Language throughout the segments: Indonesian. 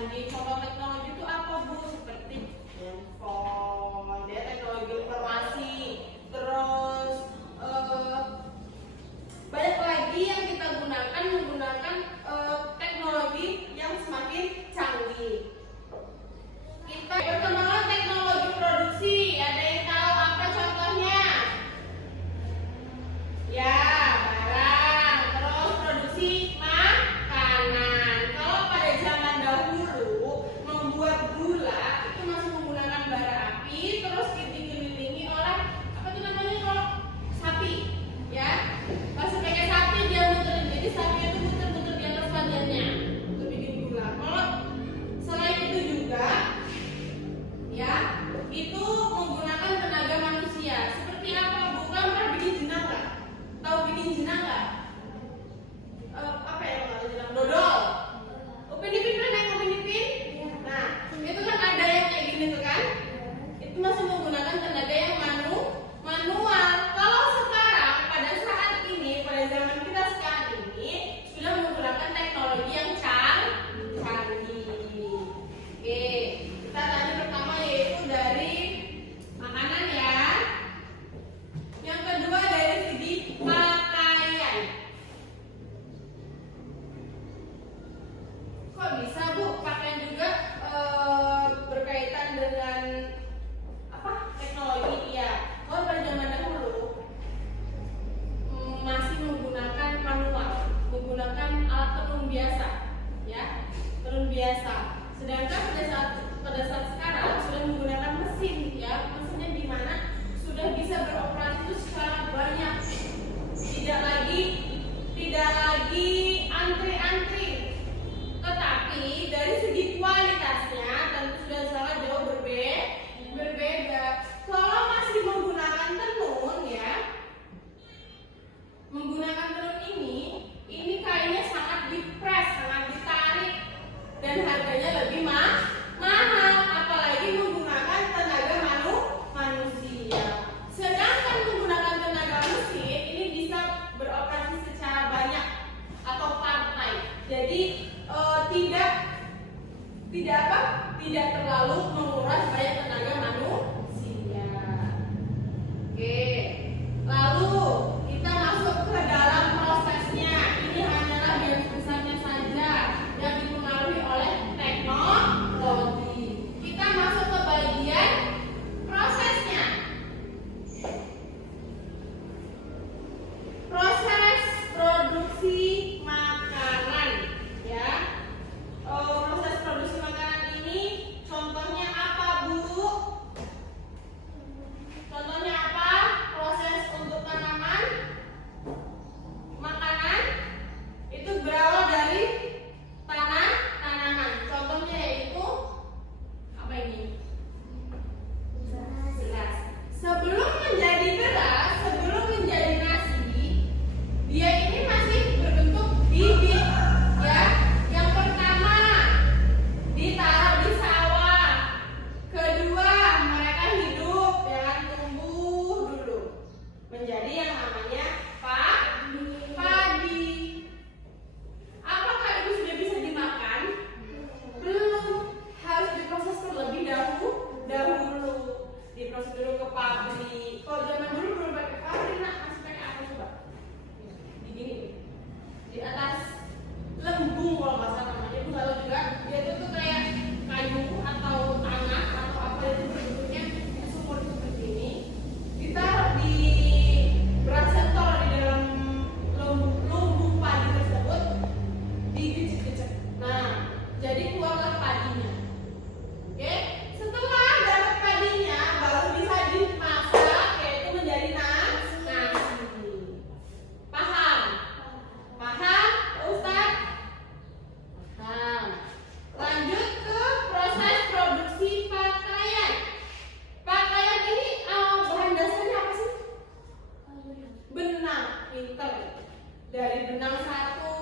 canggih. Contoh teknologi itu apa, Bu? Seperti handphone, ya, teknologi informasi, terus banyak lagi yang kita gunakan menggunakan teknologi yang semakin canggih. Kita perkembangan teknologi produksi, ada yang tahu apa contohnya? Ya, barang, terus produksi makanan. Kalau pada zaman dahulu membuat gula itu masih menggunakan bara api, terus dikelilingi oleh apa itu namanya kalau sapi, ya. Masih pakai sapi dia muterin, jadi sapi itu muter-muter di atas badannya untuk bikin gula. Kalau selain itu juga, ya, itu menggunakan tenaga manusia. Seperti apa, Bu? Kan pernah bikin jenang nggak? Tahu bikin jenang nggak? Apa ya kalau jenang? Dodol. Upin Ipin pernah naik Upin Ipin? Nah, itu kan ada yang kayak gini tuh kan? Itu masih menggunakan tenaga yang manual. Kalau sekarang pada saat ini, pada zaman kita sekarang ini sudah menggunakan teknologi yang canggih. Oke, kita tadi pertama yaitu dari makanan ya. Yang kedua dari segi pakaian. Kok bisa, Bu? Pakaian juga berkaitan dengan apa? Teknologi, ya. Kalau pada zaman dahulu masih menggunakan manual, menggunakan alat tenun biasa, ya, tenun biasa. Sedangkan pada saat sekarang sudah menggunakan mesin, ya, mesinnya di mana sudah bisa beroperasi itu secara banyak, tidak lagi antri-antri, tetapi dari segi kualitasnya tentu sudah sangat jauh berbeda. Kalau masih menggunakan tenun, ya, menggunakan tenun ini kainnya sangat dipres, sangat ditarik, dan harganya lebih mahal, apalagi menggunakan tenaga manusia. Sedangkan menggunakan tenaga mesin ini bisa beroperasi secara banyak atau partai. Jadi tidak terlalu menguras banyak tenaga manusia. Oke. Lalu kita masuk ke dalam prosesnya. Ini hanyalah bagian besarnya saja yang dipengaruhi oleh teknologi. Kita masuk ke bagian prosesnya. Proses produksi makanan, ya. Proses produksi makanan ini contohnya apa, Bu? Contohnya apa? Proses untuk tanaman makanan itu berawal dari tanaman. Contohnya yaitu apa ini? Beras. Sebelum menjadi beras, sebelum menjadi nasi, dia ini masih berbentuk bibit, ya. Yang pertama ditaruh di sawah. Kedua, mereka hidup dengan tumbuh dulu menjadi yang namanya padi. Apakah itu sudah bisa dimakan? Belum, harus diproses terlebih dahulu. Diproses dulu ke pabrik. Kalau zaman dulu belum pakai pabrik, nak, masih pakai apa coba? Begini, di atas lembung kalau nggak salah namanya. Itu nggak tahu juga. Dia tuh kayak kayu atau tanah atau apa itu bentuknya sumur seperti ini. Ditaruh di beras setor di dalam lumbung padi tersebut, digecek-gecek. Nah, jadi keluarlah padinya. Oke, setelah dapat padinya baru bisa dimasak, yaitu menjadi nasi. Paham? Ustaz? Paham. Lanjut ke proses produksi pakaian. Pakaian ini bahan dasarnya apa sih? Benang. Pinter. Dari benang satu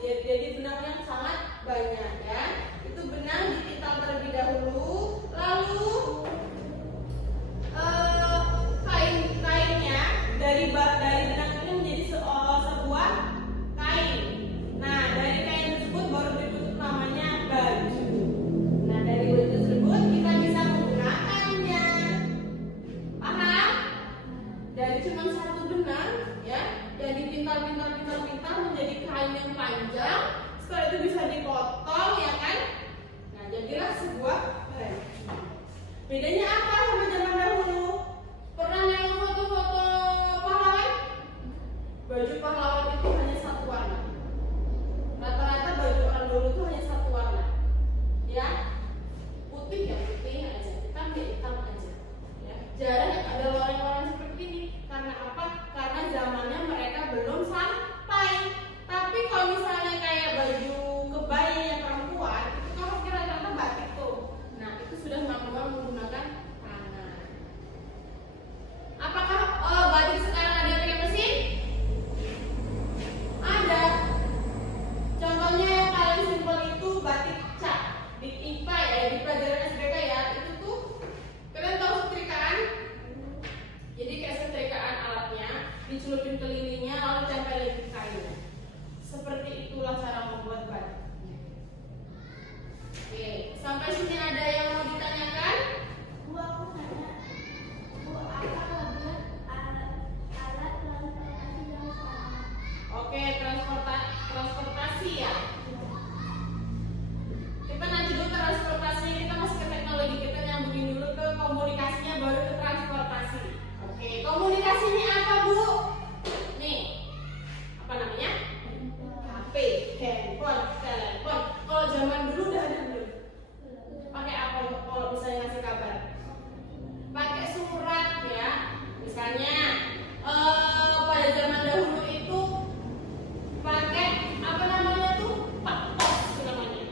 jadi benang yang sangat banyak, ya. Sampai sini ada yang mau ditanyakan? Bu, aku tanya. Bu, apa kelebihan alat transportasi yang sekarang? Oke, transportasi ya. Kita nanti dulu transportasi, kita masih ke teknologi, kita nyambungin dulu ke komunikasinya baru ke transportasi. Oke, komunikasi ini apa, Bu? Nih, apa namanya? HP, handphone, telepon. Kalau zaman dulu udah ada belum? Pakai apa kalau misalnya ngasih kabar? Pakai surat ya. Misalnya pada zaman dahulu itu pakai apa namanya tuh? Pak pos itu namanya.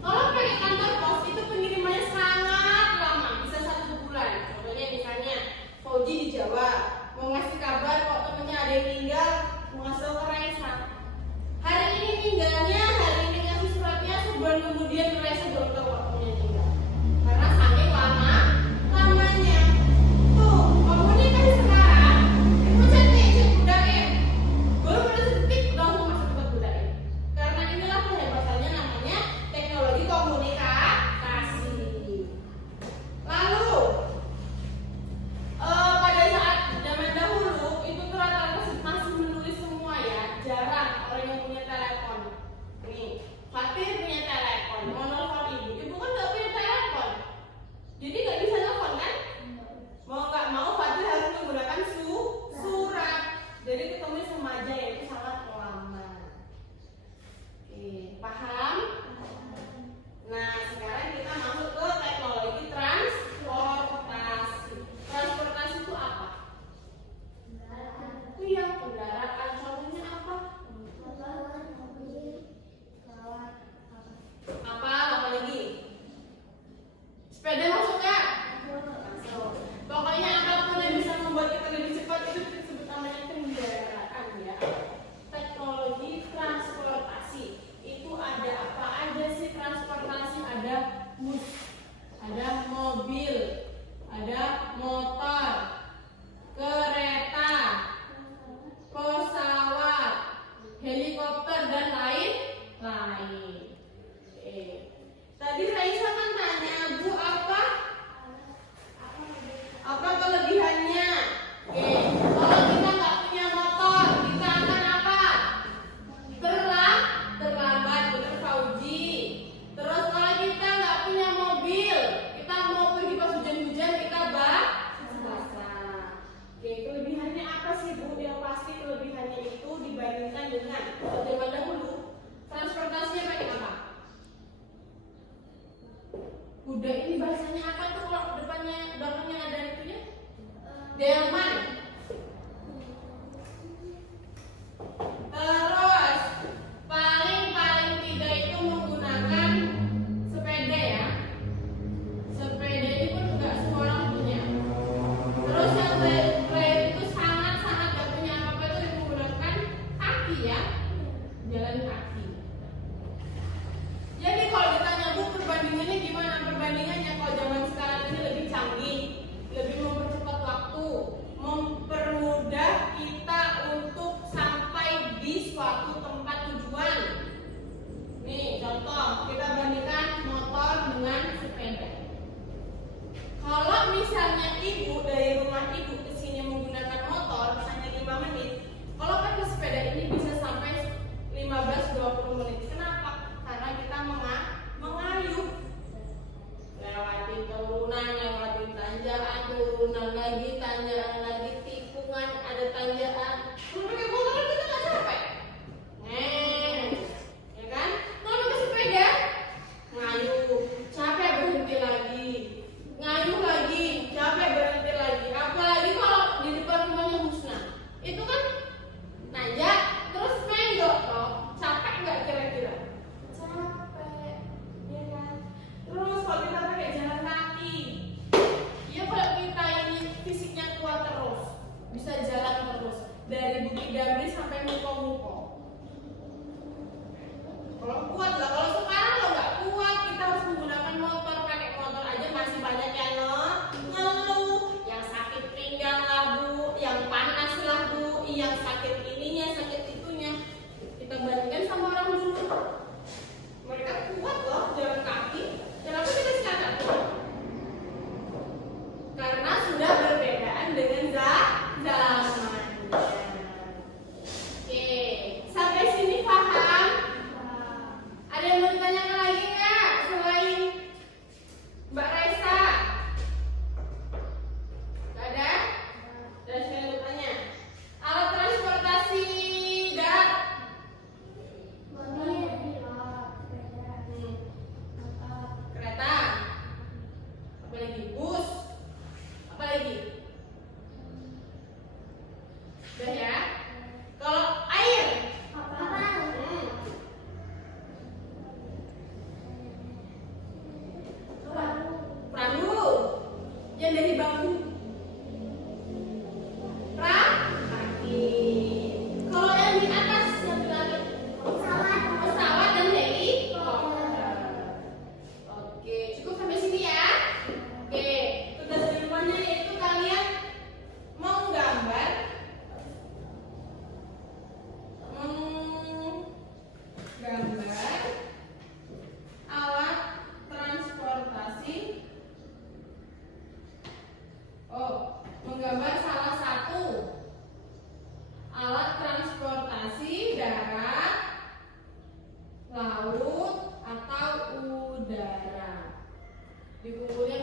Kalau pakai kantor pos itu pengirimannya sangat lama, bisa 1 bulan. Contohnya misalnya Fauji di Jawa mau ngasih kabar kok temennya ada yang meninggal, mau ngasih tahu ke Raisa. Hari ini meninggalnya, hari ini ngasih suratnya, sebulan kemudian Raisa belum tahu waktunya meninggal. Karena saking lamanya. Tuh, komunikasi sekarang itu cek budain. Baru pada sedetik udah langsung masuk ke budain. Karena inilah kehebatannya namanya teknologi komunikasi. Lalu pada saat zaman dahulu itu tuh rata-rata masih menulis semua ya, jarang orang yang punya telepon. Nih, Fatir punya telepon, mau nelfon ibu kan nggak punya telepon, jadi nggak bisa nelfon kan? Mau nggak mau Fatir harus menggunakan surat. Jadi ketemu sama aja ya, itu sangat lama. Oke, paham? Nah, sekarang kita masuk ke teknologi transportasi. Transportasi itu apa? Itu yang kendaraan. Contohnya apa? Apa lagi? Sepeda masuk nggak? Masuk. Pokoknya apapun yang bisa membuat kita lebih cepat itu disebut namanya kendaraan ya. Teknologi transportasi itu ada apa aja sih transportasi? Ada bus, ada mobil, ada motor, kereta, pesawat, helikopter dan lain-lain. Tadi Raisa kan tanya, Bu, apa kelebihannya? Kalau kita nggak punya motor, kita akan apa? Terlambat, bener Fauji. Terus kalau kita nggak punya mobil, kita mau pergi pas hujan-hujan, kita basah. Kelebihannya apa sih, Bu? Yang pasti kelebihannya itu dibandingkan dengan zaman dahulu transportasinya pakai apa? Kuda ini bahasanya apa tuh kalau belakangnya ada itunya? Delman. Terus paling tidak itu menggunakan sepeda ya. Sepeda ini pun nggak semua orang punya. Terus yang terakhir itu sangat gak punya apa-apa itu yang menggunakan kaki ya, jalan kaki. Jadi kalau ditanya, Bu, perbandingannya gimana? Perbandingannya kalau zaman sekarang ini lebih canggih, lebih mempercepat waktu, bara. Dikumpulnya